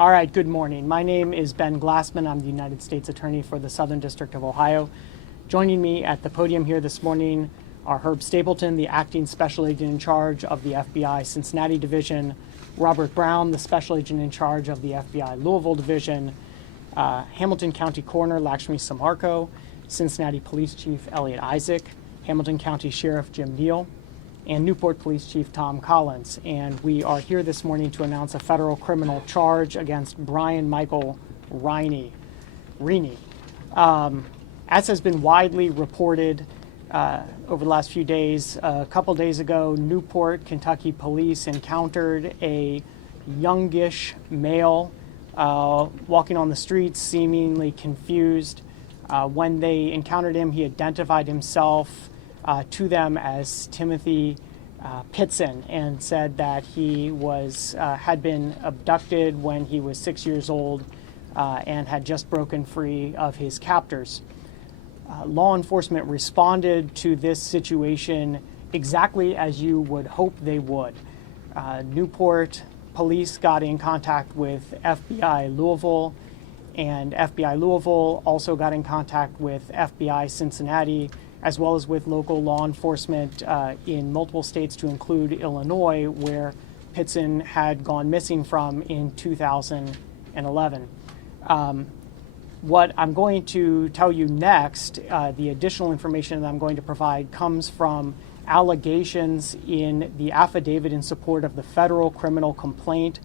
All right, good morning. My name is Ben Glassman. I'm the United States Attorney for the Southern District of Ohio. Joining me at the podium here this morning are Herb Stapleton, the Acting Special Agent in Charge of the FBI Cincinnati Division, Robert Brown, the Special Agent in Charge of the FBI Louisville Division, Hamilton County Coroner Lakshmi Samarko, Cincinnati Police Chief Elliot Isaac, Hamilton County Sheriff Jim Neal, and Newport Police Chief Tom Collins. And we are here this morning to announce a federal criminal charge against Brian Michael Rini. As has been widely reported over the last few days, a couple days ago, Newport, Kentucky police encountered a youngish male walking on the streets, seemingly confused. When they encountered him, he identified himself to them as Timmothy Pitzen and said that he had been abducted when he was 6 years old and had just broken free of his captors. Law enforcement responded to this situation exactly as you would hope they would. Newport police got in contact with FBI Louisville, and FBI Louisville also got in contact with FBI Cincinnati, as well as with local law enforcement in multiple states, to include Illinois, where Pitzen had gone missing from in 2011. What I'm going to tell you next, the additional information that I'm going to provide, comes from allegations in the affidavit in support of the federal criminal complaint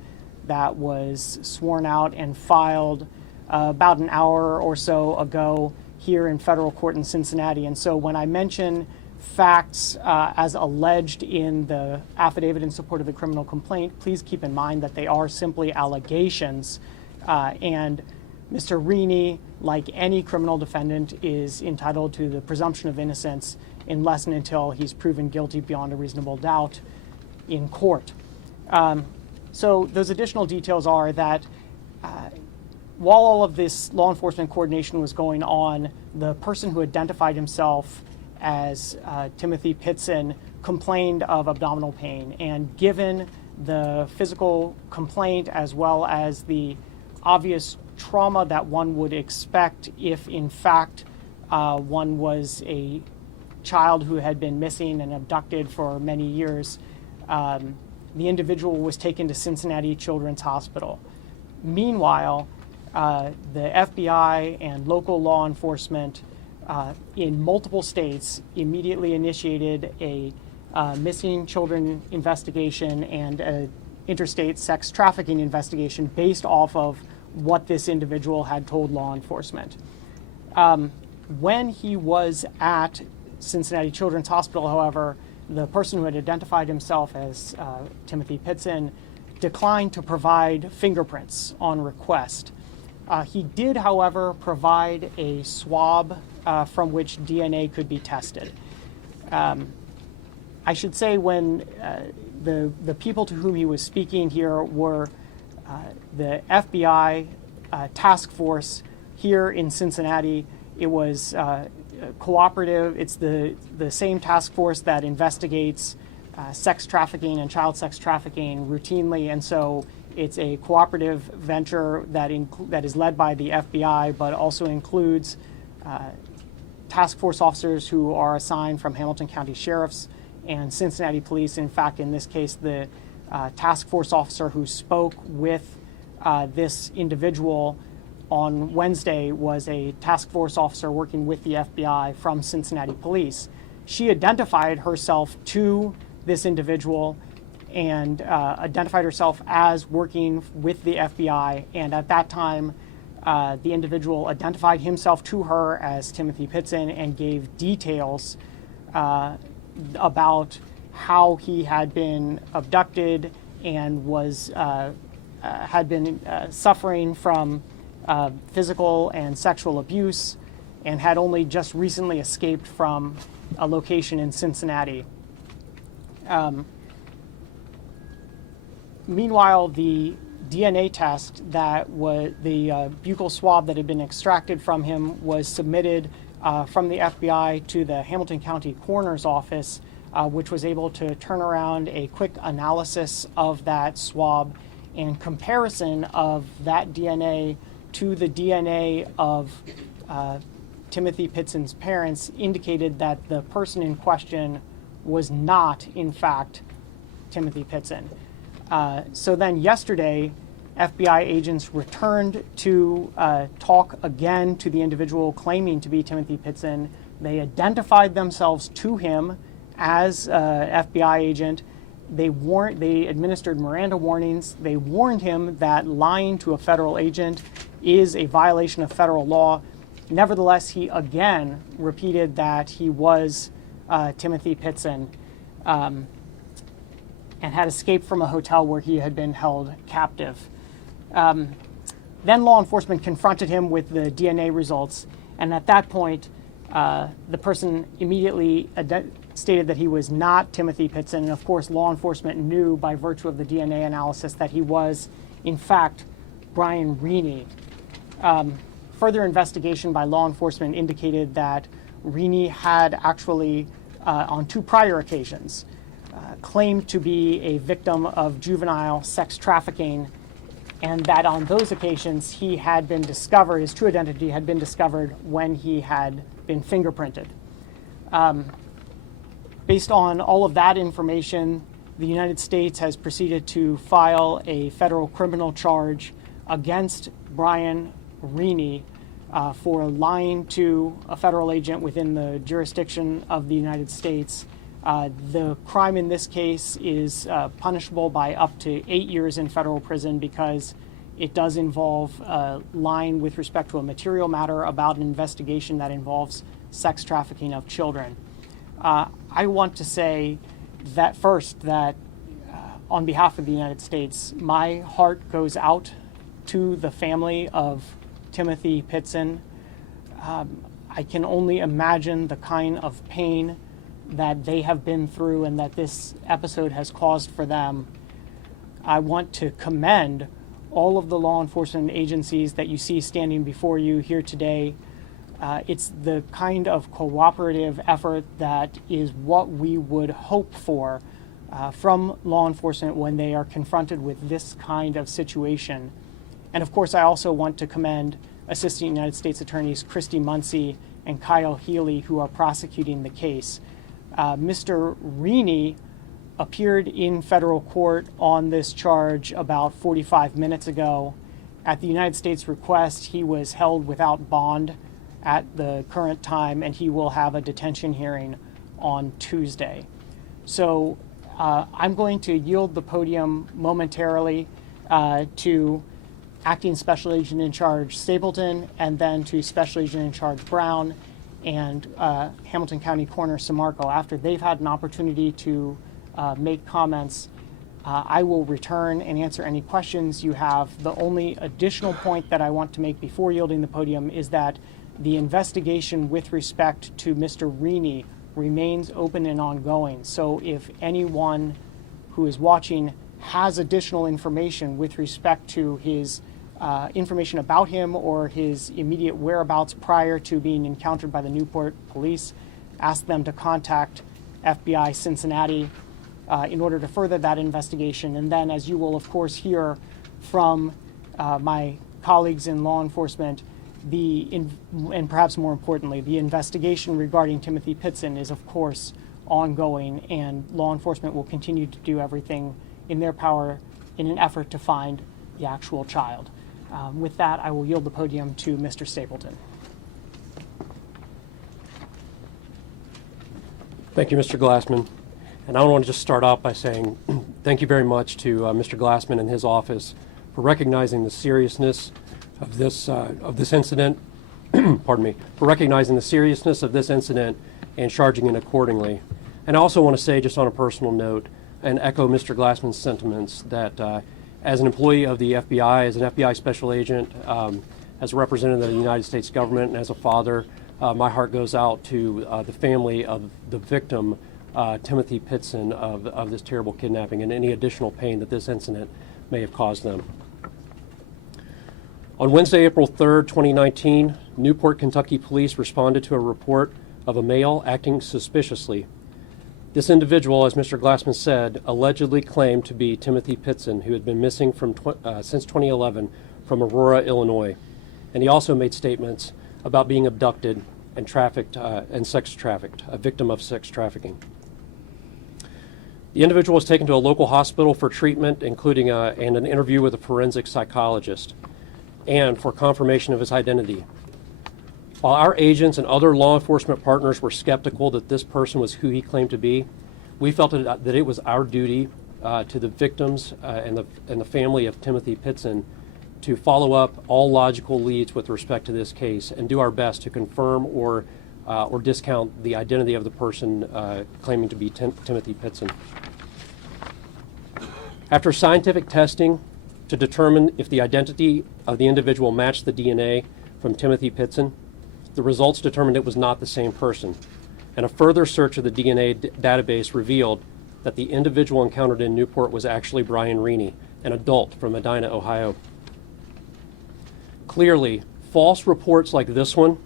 that was sworn out and filed about an hour or so ago here in federal court in Cincinnati. And so when I mention facts as alleged in the affidavit in support of the criminal complaint, please keep in mind that they are simply allegations. And Mr. Rini, like any criminal defendant, is entitled to the presumption of innocence unless and until he's proven guilty beyond a reasonable doubt in court. So those additional details are that while all of this law enforcement coordination was going on, the person who identified himself as Timmothy Pitzen complained of abdominal pain. And given the physical complaint, as well as the obvious trauma that one would expect if, in fact, one was a child who had been missing and abducted for many years, the individual was taken to Cincinnati Children's Hospital. Meanwhile, the FBI and local law enforcement in multiple states immediately initiated a missing children investigation and an interstate sex trafficking investigation based off of what this individual had told law enforcement. When he was at Cincinnati Children's Hospital, however, the person who had identified himself as Timmothy Pitzen declined to provide fingerprints on request. He did, however, provide a swab from which DNA could be tested. I should say when the people to whom he was speaking here were the FBI task force here in Cincinnati. It was cooperative. It's the same task force that investigates sex trafficking and child sex trafficking routinely, and so it's a cooperative venture that is led by the FBI, but also includes task force officers who are assigned from Hamilton County Sheriffs and Cincinnati Police. In fact, in this case, the task force officer who spoke with this individual on Wednesday was a task force officer working with the FBI from Cincinnati Police. She identified herself to this individual and identified herself as working with the FBI. And at that time, the individual identified himself to her as Timmothy Pitzen and gave details about how he had been abducted and had been suffering from physical and sexual abuse, and had only just recently escaped from a location in Cincinnati. Meanwhile, the DNA test that was the buccal swab that had been extracted from him was submitted from the FBI to the Hamilton County Coroner's Office, which was able to turn around a quick analysis of that swab and comparison of that DNA to the DNA of Timothy Pitzen's parents indicated that the person in question was not, in fact, Timothy Pitzen. So then yesterday, FBI agents returned to talk again to the individual claiming to be Timothy Pitzen. They identified themselves to him as FBI agent. They administered Miranda warnings. They warned him that lying to a federal agent is a violation of federal law. Nevertheless, he again repeated that he was Timothy Pitzen and had escaped from a hotel where he had been held captive. Then law enforcement confronted him with the DNA results, and at that point, the person immediately stated that he was not Timothy Pitzen, and of course law enforcement knew by virtue of the DNA analysis that he was, in fact, Brian Rini. Further investigation by law enforcement indicated that Rini had actually, on 2 prior occasions, claimed to be a victim of juvenile sex trafficking, and that on those occasions he had been discovered, his true identity had been discovered when he had been fingerprinted. Based on all of that information, the United States has proceeded to file a federal criminal charge against Brian Rini for lying to a federal agent within the jurisdiction of the United States. The crime in this case is punishable by up to 8 years in federal prison because it does involve lying with respect to a material matter about an investigation that involves sex trafficking of children. I want to say that first, that on behalf of the United States, my heart goes out to the family of Timothy Pitzen. I can only imagine the kind of pain that they have been through and that this episode has caused for them. I want to commend all of the law enforcement agencies that you see standing before you here today. It's the kind of cooperative effort that is what we would hope for from law enforcement when they are confronted with this kind of situation. And of course, I also want to commend Assistant United States Attorneys Christy Muncy and Kyle Healy, who are prosecuting the case. Mr. Rini appeared in federal court on this charge about 45 minutes ago. At the United States request, he was held without bond at the current time, and he will have a detention hearing on Tuesday. So I'm going to yield the podium momentarily to Acting Special Agent in Charge Stapleton, and then to Special Agent in Charge Brown and Hamilton County Coroner Samarco. After they've had an opportunity to make comments, I will return and answer any questions you have. The only additional point that I want to make before yielding the podium is that the investigation with respect to Mr. Rini remains open and ongoing. So if anyone who is watching has additional information with respect to his information about him or his immediate whereabouts prior to being encountered by the Newport police, ask them to contact FBI Cincinnati in order to further that investigation. And then, as you will of course hear from my colleagues in law enforcement, and perhaps more importantly, the investigation regarding Timothy Pitzen is of course ongoing, and law enforcement will continue to do everything in their power in an effort to find the actual child. With that, I will yield the podium to Mr. Stapleton. Thank you, Mr. Glassman. And I want to just start off by saying thank you very much to Mr. Glassman and his office for recognizing the seriousness of this incident. Pardon me, for recognizing the seriousness of this incident and charging it accordingly. And I also want to say, just on a personal note, and echo Mr. Glassman's sentiments, that as an employee of the FBI, as an FBI special agent, as a representative of the United States government, and as a father, my heart goes out to the family of the victim, Timothy Pitzen, of this terrible kidnapping, and any additional pain that this incident may have caused them. On Wednesday, April 3rd, 2019, Newport, Kentucky police responded to a report of a male acting suspiciously. This individual, as Mr. Glassman said, allegedly claimed to be Timothy Pitzen, who had been missing since 2011 from Aurora, Illinois. And he also made statements about being abducted and trafficked and sex trafficked, a victim of sex trafficking. The individual was taken to a local hospital for treatment, including and an interview with a forensic psychologist, and for confirmation of his identity. While our agents and other law enforcement partners were skeptical that this person was who he claimed to be, we felt that it was our duty to the victims and the family of Timothy Pitzen to follow up all logical leads with respect to this case and do our best to confirm or discount the identity of the person claiming to be Timothy Pitzen. After scientific testing to determine if the identity of the individual matched the DNA from Timothy Pitzen, the results determined it was not the same person, and a further search of the DNA database revealed that the individual encountered in Newport was actually Brian Rini, an adult from Medina, Ohio. Clearly, false reports like this one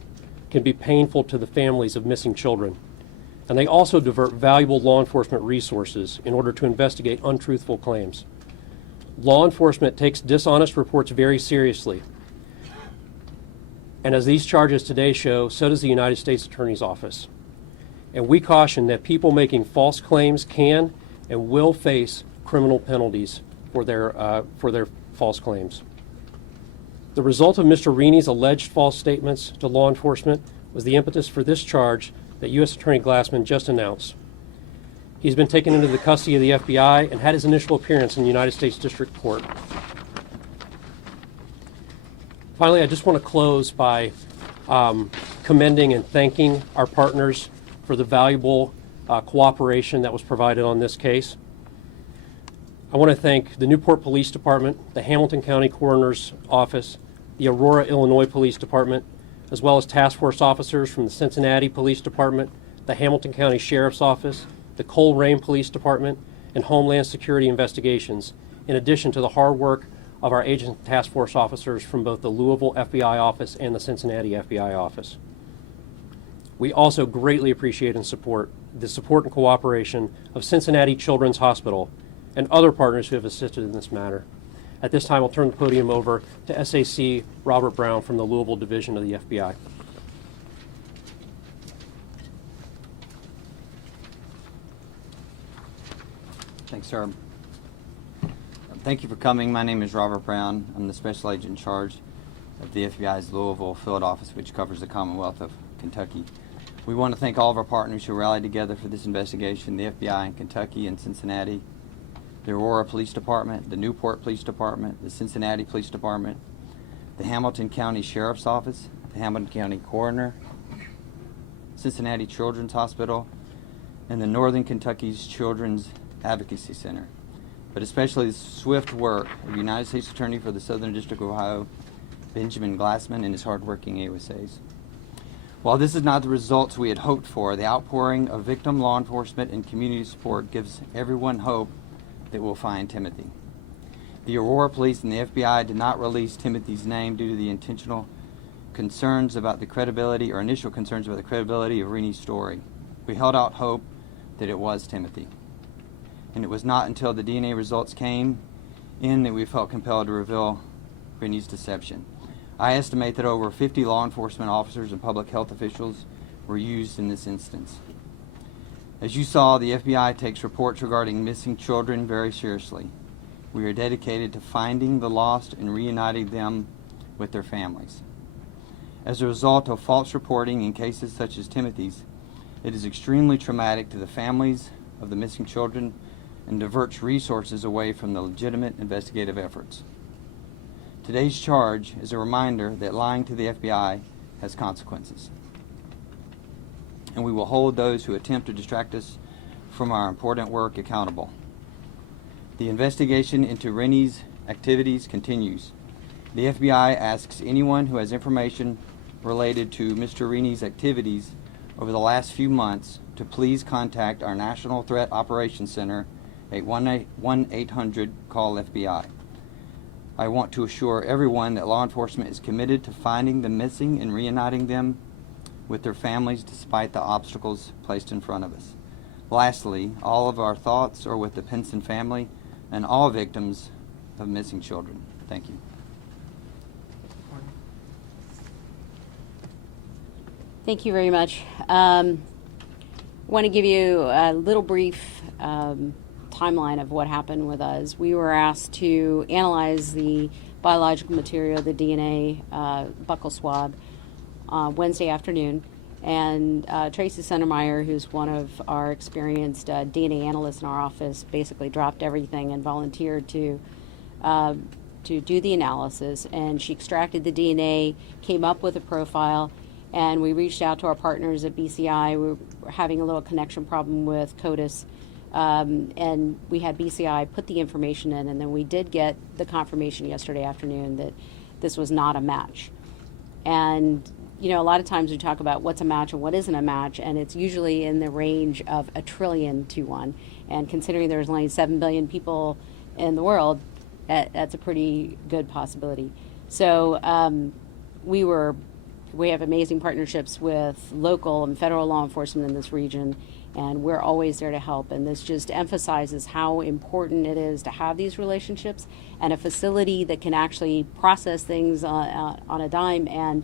can be painful to the families of missing children, and they also divert valuable law enforcement resources in order to investigate untruthful claims. Law enforcement takes dishonest reports very seriously, and as these charges today show, so does the United States Attorney's Office. And we caution that people making false claims can and will face criminal penalties for their false claims. The result of Mr. Rini's alleged false statements to law enforcement was the impetus for this charge that U.S. Attorney Glassman just announced. He's been taken into the custody of the FBI and had his initial appearance in the United States District Court. Finally, I just want to close by commending and thanking our partners for the valuable cooperation that was provided on this case. I want to thank the Newport Police Department, the Hamilton County Coroner's Office, the Aurora, Illinois Police Department, as well as task force officers from the Cincinnati Police Department, the Hamilton County Sheriff's Office, the Coleraine Police Department, and Homeland Security Investigations, in addition to the hard work of our agent and task force officers from both the Louisville FBI office and the Cincinnati FBI office. We also greatly appreciate and support the support and cooperation of Cincinnati Children's Hospital and other partners who have assisted in this matter. At this time, I'll turn the podium over to SAC Robert Brown from the Louisville Division of the FBI. Thanks, sir. Thank you for coming. My name is Robert Brown. I'm the special agent in charge of the FBI's Louisville field office, which covers the Commonwealth of Kentucky. We want to thank all of our partners who rallied together for this investigation, the FBI in Kentucky and Cincinnati, the Aurora Police Department, the Newport Police Department, the Cincinnati Police Department, the Hamilton County Sheriff's Office, the Hamilton County Coroner, Cincinnati Children's Hospital, and the Northern Kentucky's Children's Advocacy Center, but especially the swift work of United States Attorney for the Southern District of Ohio, Benjamin Glassman, and his hardworking AUSAs. While this is not the results we had hoped for, the outpouring of victim law enforcement and community support gives everyone hope that we'll find Timothy. The Aurora Police and the FBI did not release Timothy's name due to the initial concerns about the credibility of Rini's story. We held out hope that it was Timothy. And it was not until the DNA results came in that we felt compelled to reveal Rini's deception. I estimate that over 50 law enforcement officers and public health officials were used in this instance. As you saw, the FBI takes reports regarding missing children very seriously. We are dedicated to finding the lost and reuniting them with their families. As a result of false reporting in cases such as Timothy's, it is extremely traumatic to the families of the missing children and diverts resources away from the legitimate investigative efforts. Today's charge is a reminder that lying to the FBI has consequences, and we will hold those who attempt to distract us from our important work accountable. The investigation into Rini's activities continues. The FBI asks anyone who has information related to Mr. Rini's activities over the last few months to please contact our National Threat Operations Center at 1-800-CALL-FBI. I want to assure everyone that law enforcement is committed to finding the missing and reuniting them with their families despite the obstacles placed in front of us. Lastly, all of our thoughts are with the Pitzen family and all victims of missing children. Thank you. Thank you very much. I want to give you a little brief timeline of what happened with us. We were asked to analyze the biological material, the DNA buccal swab, Wednesday afternoon. And Tracy Sundermeyer, who's one of our experienced DNA analysts in our office, basically dropped everything and volunteered to do the analysis. And she extracted the DNA, came up with a profile, and we reached out to our partners at BCI. We were having a little connection problem with CODIS, and we had BCI put the information in, and then we did get the confirmation yesterday afternoon that this was not a match. And you know, a lot of times we talk about what's a match and what isn't a match, and it's usually in the range of 1 trillion to 1. And considering there's only 7 billion people in the world, that's a pretty good possibility. So we have amazing partnerships with local and federal law enforcement in this region, and we're always there to help. And this just emphasizes how important it is to have these relationships and a facility that can actually process things on a dime and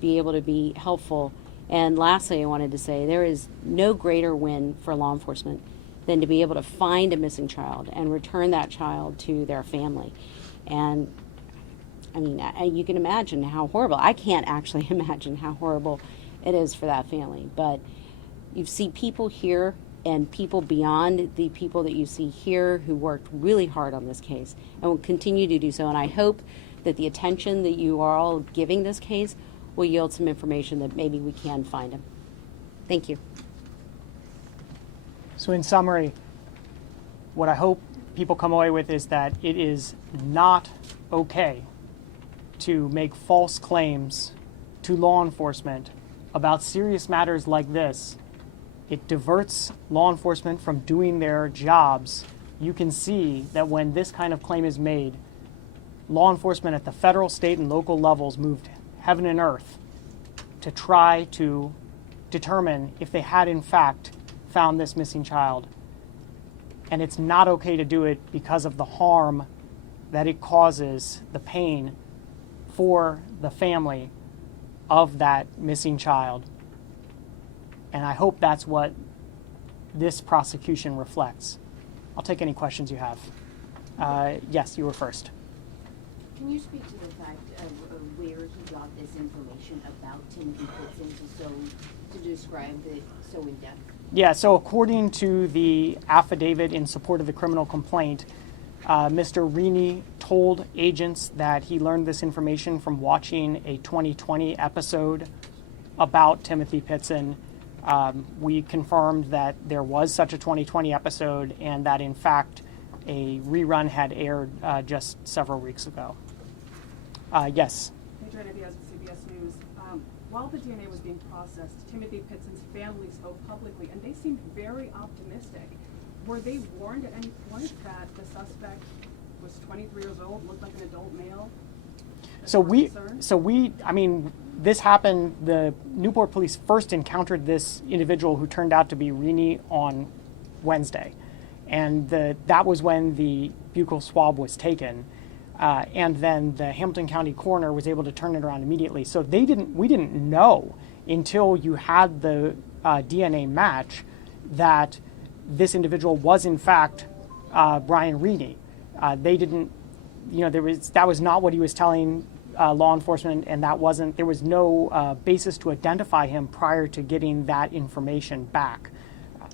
be able to be helpful. And lastly, I wanted to say there is no greater win for law enforcement than to be able to find a missing child and return that child to their family. And I mean, you can imagine how horrible. I can't actually imagine how horrible it is for that family. But you see people here and people beyond the people that you see here who worked really hard on this case and will continue to do so. And I hope that the attention that you are all giving this case will yield some information that maybe we can find him. Thank you. So in summary, what I hope people come away with is that it is not okay to make false claims to law enforcement about serious matters like this. It diverts law enforcement from doing their jobs. You can see that when this kind of claim is made, law enforcement at the federal, state, and local levels moved heaven and earth to try to determine if they had in fact found this missing child. And it's not okay to do it because of the harm that it causes, the pain for the family of that missing child. And I hope that's what this prosecution reflects. I'll take any questions you have. Yes, you were first. Can you speak to the fact of where he got this information about Timmothy Pitzen to describe it so in depth? Yeah, so according to the affidavit in support of the criminal complaint, Mr. Rini told agents that he learned this information from watching a 2020 episode about Timmothy Pitzen. We confirmed that there was such a 2020 episode and that, in fact, a rerun had aired just several weeks ago. Yes? Adriana Diaz with CBS News. While the DNA was being processed, Timothy Pitzen's family spoke publicly, and they seemed very optimistic. Were they warned at any point that the suspect was 23 years old, looked like an adult male? This happened, the Newport police first encountered this individual who turned out to be Rini on Wednesday. And that was when the buccal swab was taken. And then the Hamilton County coroner was able to turn it around immediately. So we didn't know until you had the DNA match that this individual was in fact Brian Rini. They didn't, that was not what he was telling law enforcement, and there was no basis to identify him prior to getting that information back.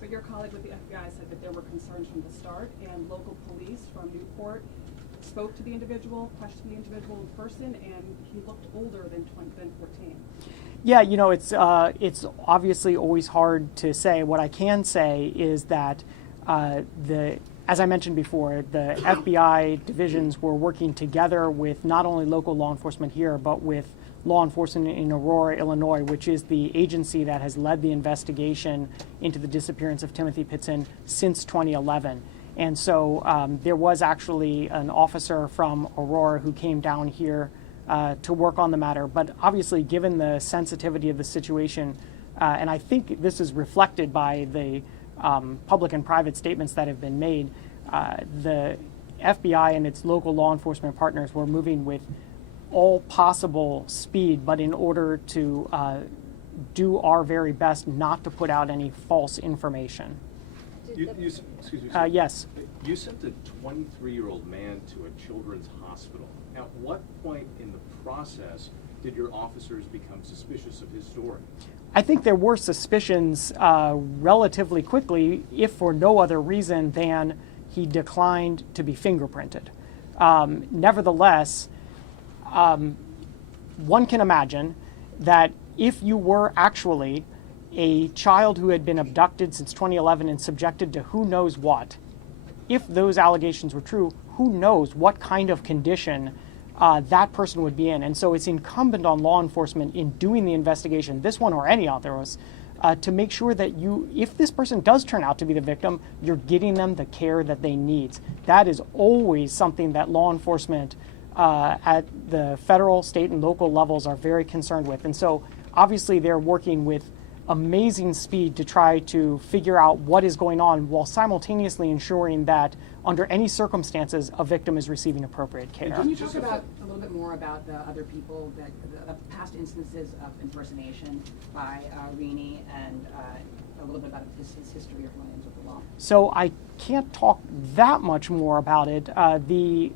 But your colleague with the FBI said that there were concerns from the start, and local police from Newport spoke to the individual, questioned the individual in person, and he looked older than 14. Yeah, it's obviously always hard to say. What I can say is that as I mentioned before, the FBI divisions were working together with not only local law enforcement here, but with law enforcement in Aurora, Illinois, which is the agency that has led the investigation into the disappearance of Timmothy Pitzen since 2011. And so there was actually an officer from Aurora who came down here to work on the matter. But obviously, given the sensitivity of the situation, and I think this is reflected by the public and private statements that have been made, the FBI and its local law enforcement partners were moving with all possible speed, but in order to do our very best not to put out any false information. Excuse me. Yes. You sent a 23-year-old man to a children's hospital. At what point in the process did your officers become suspicious of his story? I think there were suspicions relatively quickly, if for no other reason than he declined to be fingerprinted. Nevertheless, one can imagine that if you were actually a child who had been abducted since 2011 and subjected to who knows what, if those allegations were true, who knows what kind of condition that person would be in. And so it's incumbent on law enforcement in doing the investigation, this one or any others, to make sure that if this person does turn out to be the victim, you're getting them the care that they need. That is always something that law enforcement at the federal, state, and local levels are very concerned with. And so obviously they're working with amazing speed to try to figure out what is going on while simultaneously ensuring that under any circumstances a victim is receiving appropriate care. Can you talk about a little bit more about the other people, the past instances of impersonation by Rini, and a little bit about his history or run-ins with the law? So I can't talk that much more about it. The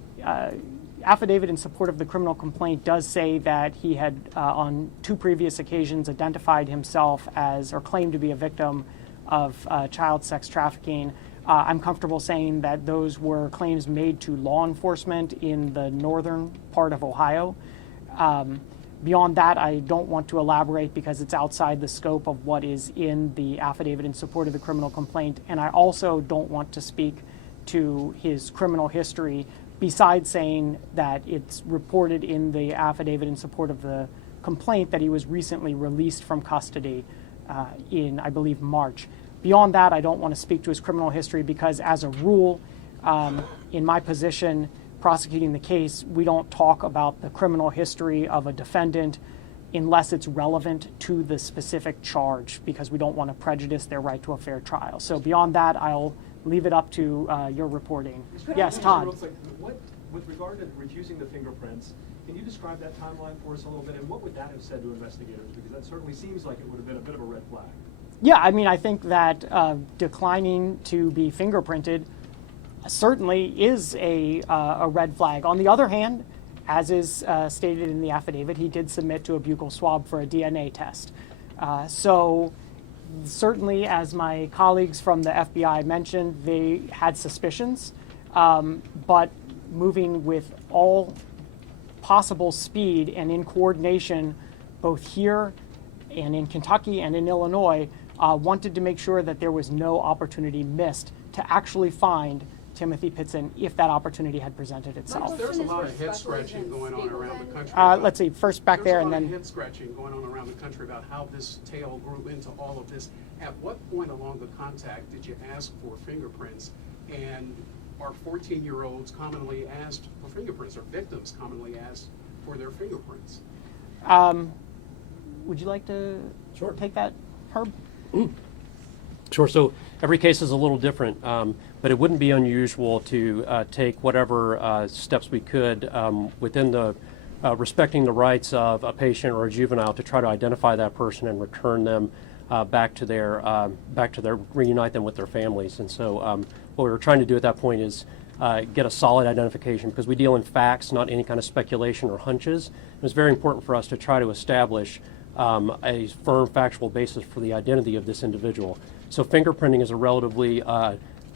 affidavit in support of the criminal complaint does say that he had on 2 previous occasions identified himself as or claimed to be a victim of child sex trafficking. I'm comfortable saying that those were claims made to law enforcement in the northern part of Ohio. Beyond that, I don't want to elaborate because it's outside the scope of what is in the affidavit in support of the criminal complaint. And I also don't want to speak to his criminal history besides saying that it's reported in the affidavit in support of the complaint that he was recently released from custody in, I believe, March. Beyond that, I don't want to speak to his criminal history because, as a rule, in my position prosecuting the case, we don't talk about the criminal history of a defendant unless it's relevant to the specific charge, because we don't want to prejudice their right to a fair trial. So beyond that, I'll leave it up to your reporting. Yes, Todd. With regard to refusing the fingerprints, can you describe that timeline for us a little bit, and what would that have said to investigators? Because that certainly seems like it would have been a bit of a red flag. Yeah, I mean, I think that declining to be fingerprinted certainly is a red flag. On the other hand, as is stated in the affidavit, he did submit to a buccal swab for a DNA test. So certainly, as my colleagues from the FBI mentioned, they had suspicions, but moving with all possible speed and in coordination, both here and in Kentucky and in Illinois, wanted to make sure that there was no opportunity missed to actually find Timmothy Pitzen if that opportunity had presented itself. There's a lot of head scratching going on around the country. Let's see, first back there and then. There's a lot of head scratching going on around the country about how this tale grew into all of this. At what point along the contact did you ask for fingerprints? And are 14-year-olds commonly asked for fingerprints, or victims commonly asked for their fingerprints? Would you like to take that, Herb? Sure. So every case is a little different, but it wouldn't be unusual to take whatever steps we could within the respecting the rights of a patient or a juvenile to try to identify that person and return them back to their reunite them with their families. And so what we were trying to do at that point is get a solid identification, because we deal in facts, not any kind of speculation or hunches. It was very important for us to try to establish a firm factual basis for the identity of this individual. So fingerprinting is a relatively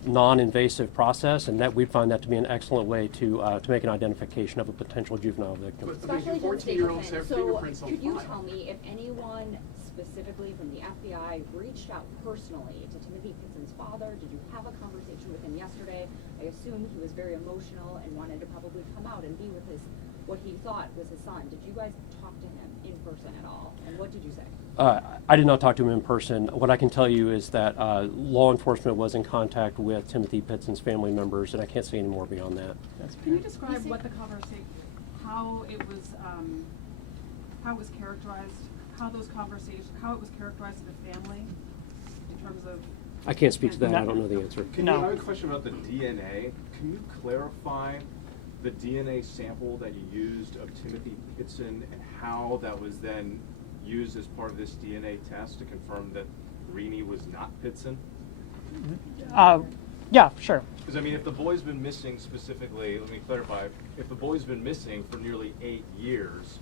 non-invasive process, and that we find that to be an excellent way to make an identification of a potential juvenile victim. But I mean, 14-year-olds have fingerprints on could you file. tell me if anyone specifically from the FBI reached out personally to Timothy Pitzen's father? Did you have a conversation with him yesterday? I assume he was very emotional and wanted to probably come out and be with what he thought was his son. Did you guys talk to him in person at all? And what did you say? I did not talk to him in person. What I can tell you is that law enforcement was in contact with Timothy Pitzen's family members, and I can't say any more beyond that. Can you describe what the conversation, how it was characterized, how it was characterized to the family in terms of I can't speak to that. I don't know the answer. Can No. you, I have a question about the DNA. Can you clarify the DNA sample that you used of Timothy Pitzen and how that was then used as part of this DNA test to confirm that Rini was not Pitzen? Yeah, sure. Because I mean, if the boy's been missing specifically, let me clarify, if the boy's been missing for nearly 8 years,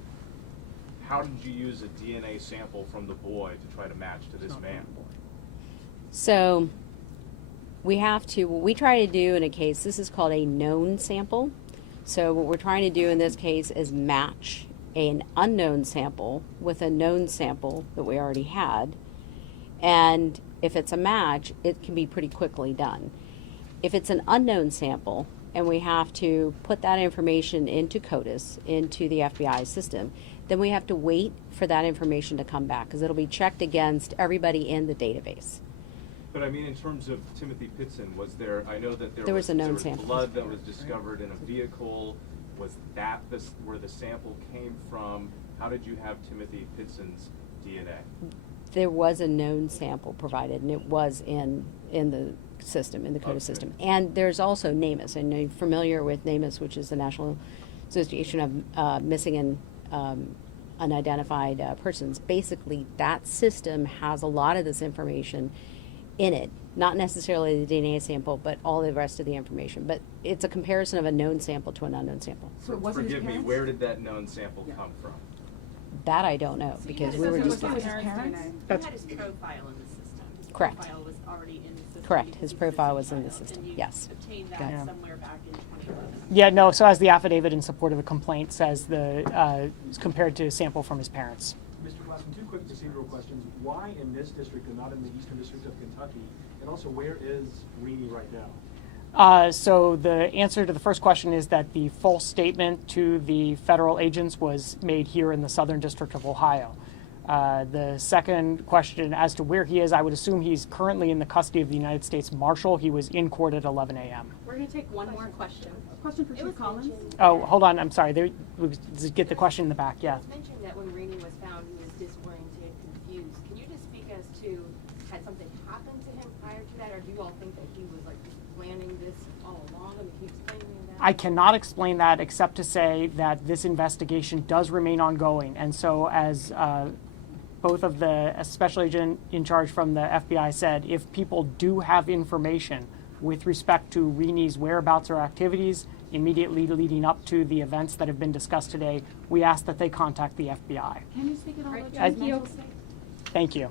how did you use a DNA sample from the boy to try to match to this man? So what we try to do in a case, this is called a known sample. So what we're trying to do in this case is match an unknown sample with a known sample that we already had. And if it's a match, it can be pretty quickly done. If it's an unknown sample and we have to put that information into CODIS, into the FBI system, then we have to wait for that information to come back because it'll be checked against everybody in the database. But I mean, in terms of Timothy Pitzen, was there, I know that There was a known sample. blood that was discovered in a vehicle. Was that where the sample came from? How did you have Timothy Pitzen's DNA? There was a known sample provided, and it was in the system, in the CODIS Okay. system. And there's also NamUs, and you're familiar with NamUs, which is the National Association of Missing and Unidentified Persons. Basically, that system has a lot of this information in it, not necessarily the DNA sample, but all the rest of the information. But it's a comparison of a known sample to an unknown sample. So it wasn't his Forgive me, parents? where did that known sample come from? That I don't know, because we were it just was his parents' parents? DNA. That's- He had his profile in the system. His Correct. profile was already in the system. Correct. because His he profile was a was in the child, system. and you Yes. obtained that Got it. somewhere back in 2011. Yeah, no, so as the affidavit in support of the complaint says, it's compared to a sample from his parents. Mr. Glassman, 2 quick procedural questions. Why in this district and not in the Eastern District of Kentucky? And also, where is Rini right now? So the answer to the first question is that the false statement to the federal agents was made here in the Southern District of Ohio. The second question as to where he is, I would assume he's currently in the custody of the United States Marshal. He was in court at 11 a.m. We're going to take one more question. A question for It Chief was Collins. mentioned- Oh, hold on, I'm sorry. Get the question in the back, yeah. It was mentioned that when Rini was found, he was disoriented, confused. Can you just speak as to, had something happened to him prior to that, or do you all think that he was like planning this all along? I mean, can you explain to me that? I cannot explain that except to say that this investigation does remain ongoing. And so as both of the special agent in charge from the FBI said, if people do have information with respect to Rini's whereabouts or activities immediately leading up to the events that have been discussed today, we ask that they contact the FBI. Can you speak at all about Thank his mental state? Thank you.